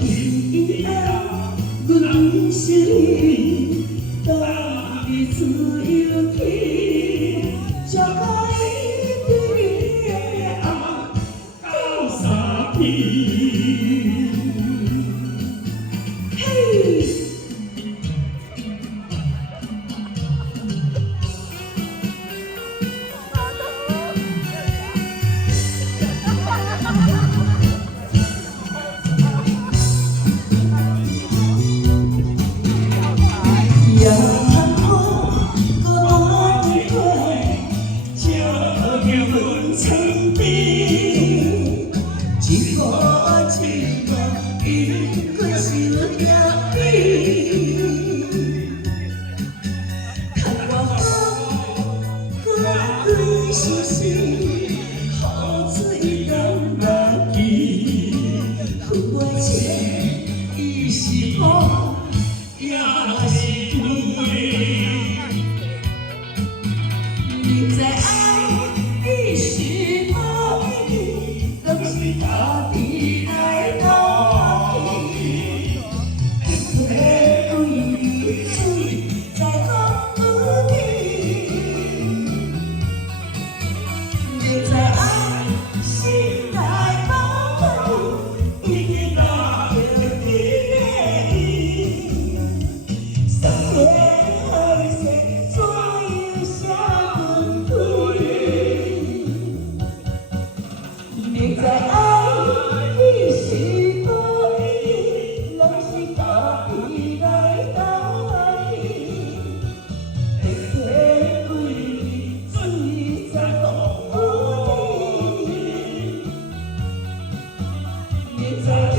以后，阮是你，当你自由去，才可以对你的爱到三天。嘿。阳光高低，照亮阮身边。一个一个，因过受疼伊。看我风滚细细，雨水淡淡去。分袂清，伊是风，也是你在爱，你是无意，拢是家己来打起。天规水在风雨里，你在爱，心内保护，已经拿着你的意。三天后世，所有写分开。你在爱，你是无意，拢是家己来打起。天规水在风雨里，你在。